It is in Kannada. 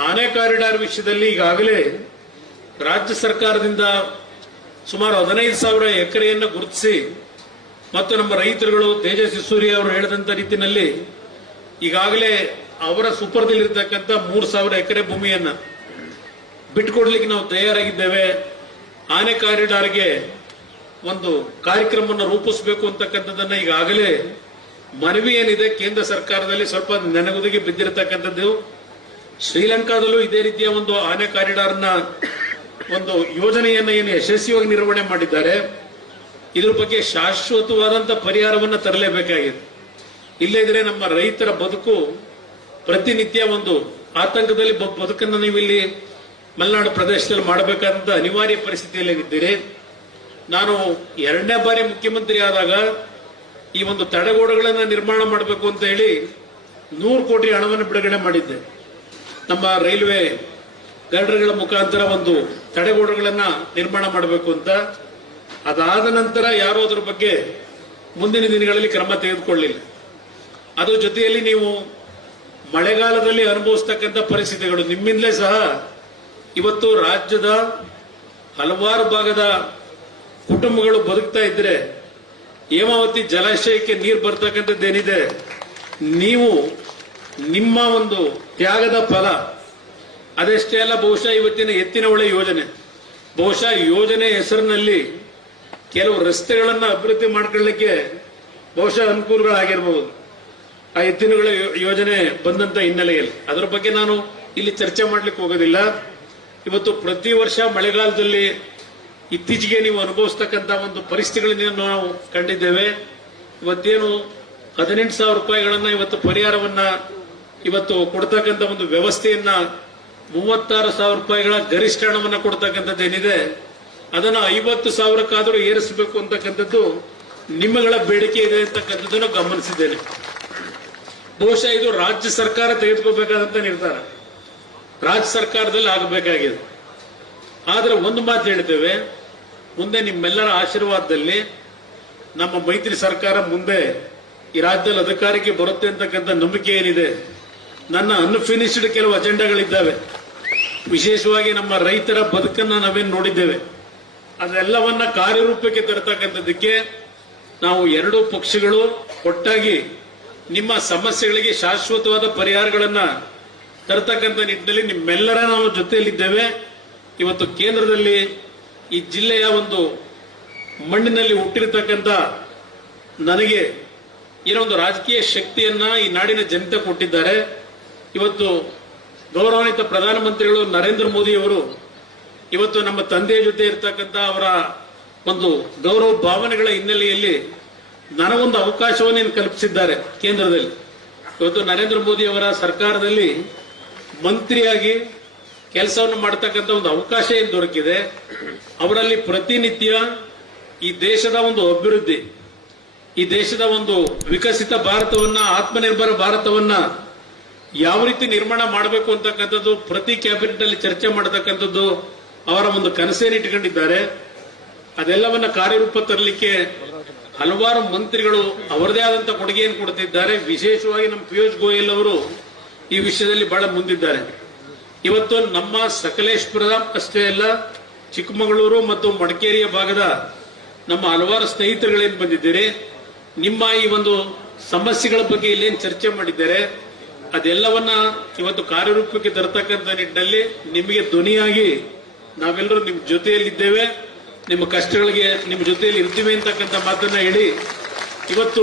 ಆನೆ ಕಾರಿಡಾರ್ ವಿಷಯದಲ್ಲಿ ಈಗಾಗಲೇ ರಾಜ್ಯ ಸರ್ಕಾರದಿಂದ ಸುಮಾರು ಹದಿನೈದು ಸಾವಿರ ಎಕರೆಯನ್ನು ಗುರುತಿಸಿ ಮತ್ತು ನಮ್ಮ ರೈತರುಗಳು ತೇಜಸ್ವಿ ಸೂರ್ಯ ಅವರು ಹೇಳಿದಂತ ರೀತಿಯಲ್ಲಿ ಈಗಾಗಲೇ ಅವರ ಸುಪರ್ದಲ್ಲಿರ್ತಕ್ಕಂಥ ಮೂರು ಸಾವಿರ ಎಕರೆ ಭೂಮಿಯನ್ನ ಬಿಟ್ಕೊಡ್ಲಿಕ್ಕೆ ನಾವು ತಯಾರಾಗಿದ್ದೇವೆ. ಆನೆ ಕಾರಿಡಾರ್ಗೆ ಒಂದು ಕಾರ್ಯಕ್ರಮವನ್ನು ರೂಪಿಸಬೇಕು ಅಂತಕ್ಕಂಥದ್ದನ್ನ ಈಗಾಗಲೇ ಮನವಿ ಏನಿದೆ ಕೇಂದ್ರ ಸರ್ಕಾರದಲ್ಲಿ ಸ್ವಲ್ಪ ನೆನಗುದಿಗೆ ಬಿದ್ದಿರತಕ್ಕಂಥದ್ದು. ಶ್ರೀಲಂಕಾದಲ್ಲೂ ಇದೇ ರೀತಿಯ ಒಂದು ಆನೆ ಕಾರಿಡಾರ್ನ ಒಂದು ಯೋಜನೆಯನ್ನ ಏನು ಯಶಸ್ವಿಯಾಗಿ ನಿರ್ವಹಣೆ ಮಾಡಿದ್ದಾರೆ. ಇದ್ರ ಬಗ್ಗೆ ಶಾಶ್ವತವಾದಂತ ಪರಿಹಾರವನ್ನ ತರಲೇಬೇಕಾಗಿದೆ. ಇಲ್ಲದಿದ್ರೆ ನಮ್ಮ ರೈತರ ಬದುಕು ಪ್ರತಿನಿತ್ಯ ಒಂದು ಆತಂಕದಲ್ಲಿ ಬದುಕನ್ನು ನೀವು ಇಲ್ಲಿ ಮಲೆನಾಡು ಪ್ರದೇಶದಲ್ಲಿ ಮಾಡಬೇಕಾದಂತ ಅನಿವಾರ್ಯ ಪರಿಸ್ಥಿತಿಯಲ್ಲಿ ಇದ್ದೀರಿ. ನಾನು ಎರಡನೇ ಬಾರಿ ಮುಖ್ಯಮಂತ್ರಿ ಆದಾಗ ಈ ಒಂದು ತಡೆಗೋಡೆಗಳನ್ನು ನಿರ್ಮಾಣ ಮಾಡಬೇಕು ಅಂತ ಹೇಳಿ ನೂರು ಕೋಟಿ ಹಣವನ್ನು ಬಿಡುಗಡೆ ಮಾಡಿದ್ದೆ. ನಮ್ಮ ರೈಲ್ವೆ ಗರ್ಡರ್ಗಳ ಮುಖಾಂತರ ಒಂದು ತಡೆಗೋಡೆಗಳನ್ನ ನಿರ್ಮಾಣ ಮಾಡಬೇಕು ಅಂತ. ಅದಾದ ನಂತರ ಯಾರೂ ಅದ್ರ ಬಗ್ಗೆ ಮುಂದಿನ ದಿನಗಳಲ್ಲಿ ಕ್ರಮ ತೆಗೆದುಕೊಳ್ಳಿಲ್ಲ. ಅದರ ಜೊತೆಯಲ್ಲಿ ನೀವು ಮಳೆಗಾಲದಲ್ಲಿ ಅನುಭವಿಸ್ತಕ್ಕಂಥ ಪರಿಸ್ಥಿತಿಗಳು. ನಿಮ್ಮಿಂದಲೇ ಸಹ ಇವತ್ತು ರಾಜ್ಯದ ಹಲವಾರು ಭಾಗದ ಕುಟುಂಬಗಳು ಬದುಕ್ತಾ ಇದ್ರೆ ಹೇಮಾವತಿ ಜಲಾಶಯಕ್ಕೆ ನೀರು ಬರ್ತಕ್ಕಂಥದ್ದೇನಿದೆ, ನೀವು ನಿಮ್ಮ ಒಂದು ತ್ಯಾಗದ ಫಲ, ಅದೆಷ್ಟೇ ಅಲ್ಲ, ಬಹುಶಃ ಇವತ್ತಿನ ಎತ್ತಿನ ಹೊಳೆ ಯೋಜನೆ. ಬಹುಶಃ ಯೋಜನೆ ಹೆಸರಿನಲ್ಲಿ ಕೆಲವು ರಸ್ತೆಗಳನ್ನು ಅಭಿವೃದ್ಧಿ ಮಾಡ್ಕೊಳ್ಳಿಕ್ಕೆ ಬಹುಶಃ ಅನುಕೂಲಗಳಾಗಿರಬಹುದು ಆ ಎತ್ತಿನಗಳ ಯೋಜನೆ ಬಂದಂತ ಹಿನ್ನೆಲೆಯಲ್ಲಿ. ಅದರ ಬಗ್ಗೆ ನಾನು ಇಲ್ಲಿ ಚರ್ಚೆ ಮಾಡ್ಲಿಕ್ಕೆ ಹೋಗೋದಿಲ್ಲ. ಇವತ್ತು ಪ್ರತಿ ವರ್ಷ ಮಳೆಗಾಲದಲ್ಲಿ ಇತ್ತೀಚೆಗೆ ನೀವು ಅನುಭವಿಸ್ತಕ್ಕಂತ ಒಂದು ಪರಿಸ್ಥಿತಿಗಳನ್ನು ನಾವು ಕಂಡಿದ್ದೇವೆ. ಇವತ್ತೇನು ಹದಿನೆಂಟು ಸಾವಿರ ರೂಪಾಯಿಗಳನ್ನ ಇವತ್ತು ಪರಿಹಾರವನ್ನ ಇವತ್ತು ಕೊಡ್ತಕ್ಕಂಥ ಒಂದು ವ್ಯವಸ್ಥೆಯನ್ನ ಮೂವತ್ತಾರು ಸಾವಿರ ರೂಪಾಯಿಗಳ ಗರಿಷ್ಠ ಹಣವನ್ನ ಕೊಡ್ತಕ್ಕಂಥದ್ದು ಏನಿದೆ, ಅದನ್ನು ಐವತ್ತು ಸಾವಿರಕ್ಕಾದರೂ ಏರಿಸಬೇಕು ಅಂತಕ್ಕಂಥದ್ದು ನಿಮ್ಮಗಳ ಬೇಡಿಕೆ ಇದೆ ಅಂತಕ್ಕಂಥದ್ದನ್ನು ಗಮನಿಸಿದ್ದೇನೆ. ಬಹುಶಃ ಇದು ರಾಜ್ಯ ಸರ್ಕಾರ ತೆಗೆದುಕೋಬೇಕಾದಂತ ನಿರ್ಧಾರ. ರಾಜ್ಯ ಸರ್ಕಾರದಲ್ಲಿ ಆಗಬೇಕಾಗಿದೆ. ಆದರೆ ಒಂದು ಮಾತು ಹೇಳ್ತೇವೆ, ಮುಂದೆ ನಿಮ್ಮೆಲ್ಲರ ಆಶೀರ್ವಾದದಲ್ಲಿ ನಮ್ಮ ಮೈತ್ರಿ ಸರ್ಕಾರ ಮುಂದೆ ಈ ರಾಜ್ಯದಲ್ಲಿ ಅಧಿಕಾರಕ್ಕೆ ಬರುತ್ತೆ ಅಂತಕ್ಕಂಥ ನಂಬಿಕೆ ಏನಿದೆ ನನ್ನ ಅನ್ಫಿನಿಶ್ಡ್ ಕೆಲವು ಅಜೆಂಡಾಗಳಿದ್ದಾವೆ ವಿಶೇಷವಾಗಿ ನಮ್ಮ ರೈತರ ಬದುಕನ್ನ ನಾವೇನು ನೋಡಿದ್ದೇವೆ. ಅದೆಲ್ಲವನ್ನ ಕಾರ್ಯರೂಪಕ್ಕೆ ತರತಕ್ಕಂಥದ್ದಕ್ಕೆ ನಾವು ಎರಡೂ ಪಕ್ಷಗಳು ಒಟ್ಟಾಗಿ ನಿಮ್ಮ ಸಮಸ್ಯೆಗಳಿಗೆ ಶಾಶ್ವತವಾದ ಪರಿಹಾರಗಳನ್ನ ತರತಕ್ಕಂಥ ನಿಟ್ಟಿನಲ್ಲಿ ನಿಮ್ಮೆಲ್ಲರ ನಾವು ಜೊತೆಯಲ್ಲಿದ್ದೇವೆ. ಇವತ್ತು ಕೇಂದ್ರದಲ್ಲಿ ಈ ಜಿಲ್ಲೆಯ ಒಂದು ಮಣ್ಣಿನಲ್ಲಿ ಹುಟ್ಟಿರತಕ್ಕಂಥ ನನಗೆ ಏನೋ ಒಂದು ರಾಜಕೀಯ ಶಕ್ತಿಯನ್ನ ಈ ನಾಡಿನ ಜನತೆ ಕೊಟ್ಟಿದ್ದಾರೆ. ಇವತ್ತು ಗೌರವಾನ್ವಿತ ಪ್ರಧಾನಮಂತ್ರಿಗಳು ನರೇಂದ್ರ ಮೋದಿ ಅವರು ಇವತ್ತು ನಮ್ಮ ತಂದೆಯ ಜೊತೆ ಇರತಕ್ಕಂಥ ಅವರ ಒಂದು ಗೌರವ ಭಾವನೆಗಳ ಹಿನ್ನೆಲೆಯಲ್ಲಿ ನನಗೊಂದು ಅವಕಾಶವನ್ನು ಕಲ್ಪಿಸಿದ್ದಾರೆ ಕೇಂದ್ರದಲ್ಲಿ. ಇವತ್ತು ನರೇಂದ್ರ ಮೋದಿ ಅವರ ಸರ್ಕಾರದಲ್ಲಿ ಮಂತ್ರಿಯಾಗಿ ಕೆಲಸವನ್ನು ಮಾಡತಕ್ಕಂಥ ಒಂದು ಅವಕಾಶ ಏನು ದೊರಕಿದೆ, ಅವರಲ್ಲಿ ಪ್ರತಿನಿತ್ಯ ಈ ದೇಶದ ಒಂದು ಅಭಿವೃದ್ಧಿ, ಈ ದೇಶದ ಒಂದು ವಿಕಸಿತ ಭಾರತವನ್ನ, ಆತ್ಮನಿರ್ಭರ ಭಾರತವನ್ನ ಯಾವ ರೀತಿ ನಿರ್ಮಾಣ ಮಾಡಬೇಕು ಅಂತಕ್ಕಂಥದ್ದು, ಪ್ರತಿ ಕ್ಯಾಬಿನೆಟ್ ಅಲ್ಲಿ ಚರ್ಚೆ ಮಾಡತಕ್ಕಂಥದ್ದು ಅವರ ಒಂದು ಕನಸೇನು ಇಟ್ಕೊಂಡಿದ್ದಾರೆ. ಅದೆಲ್ಲವನ್ನ ಕಾರ್ಯರೂಪ ತರಲಿಕ್ಕೆ ಹಲವಾರು ಮಂತ್ರಿಗಳು ಅವರದೇ ಆದಂತ ಕೊಡುಗೆಯನ್ನು ಕೊಡ್ತಿದ್ದಾರೆ ವಿಶೇಷವಾಗಿ ನಮ್ಮ ಪಿಯೂಷ್ ಗೋಯಲ್ ಅವರು ಈ ವಿಷಯದಲ್ಲಿ ಬಹಳ ಮುಂದಿದ್ದಾರೆ. ಇವತ್ತು ನಮ್ಮ ಸಕಲೇಶ್ಪುರ ಅಷ್ಟೇ ಅಲ್ಲ, ಚಿಕ್ಕಮಗಳೂರು ಮತ್ತು ಮಡಿಕೇರಿಯ ಭಾಗದ ನಮ್ಮ ಹಲವಾರು ಸ್ನೇಹಿತರುಗಳೇನು ಬಂದಿದ್ದೀರಿ, ನಿಮ್ಮ ಈ ಒಂದು ಸಮಸ್ಯೆಗಳ ಬಗ್ಗೆ ಇಲ್ಲೇನು ಚರ್ಚೆ ಮಾಡಿದ್ದಾರೆ ಅದೆಲ್ಲವನ್ನ ಇವತ್ತು ಕಾರ್ಯರೂಪಕ್ಕೆ ತರತಕ್ಕಂಥ ನಿಟ್ಟಿನಲ್ಲಿ ನಿಮಗೆ ಧ್ವನಿಯಾಗಿ ನಾವೆಲ್ಲರೂ ನಿಮ್ಮ ಜೊತೆಯಲ್ಲಿದ್ದೇವೆ. ನಿಮ್ಮ ಕಷ್ಟಗಳಿಗೆ ನಿಮ್ಮ ಜೊತೆಯಲ್ಲಿ ಇರ್ತೀವಿ ಅಂತಕ್ಕಂಥ ಮಾತನ್ನ ಹೇಳಿ ಇವತ್ತು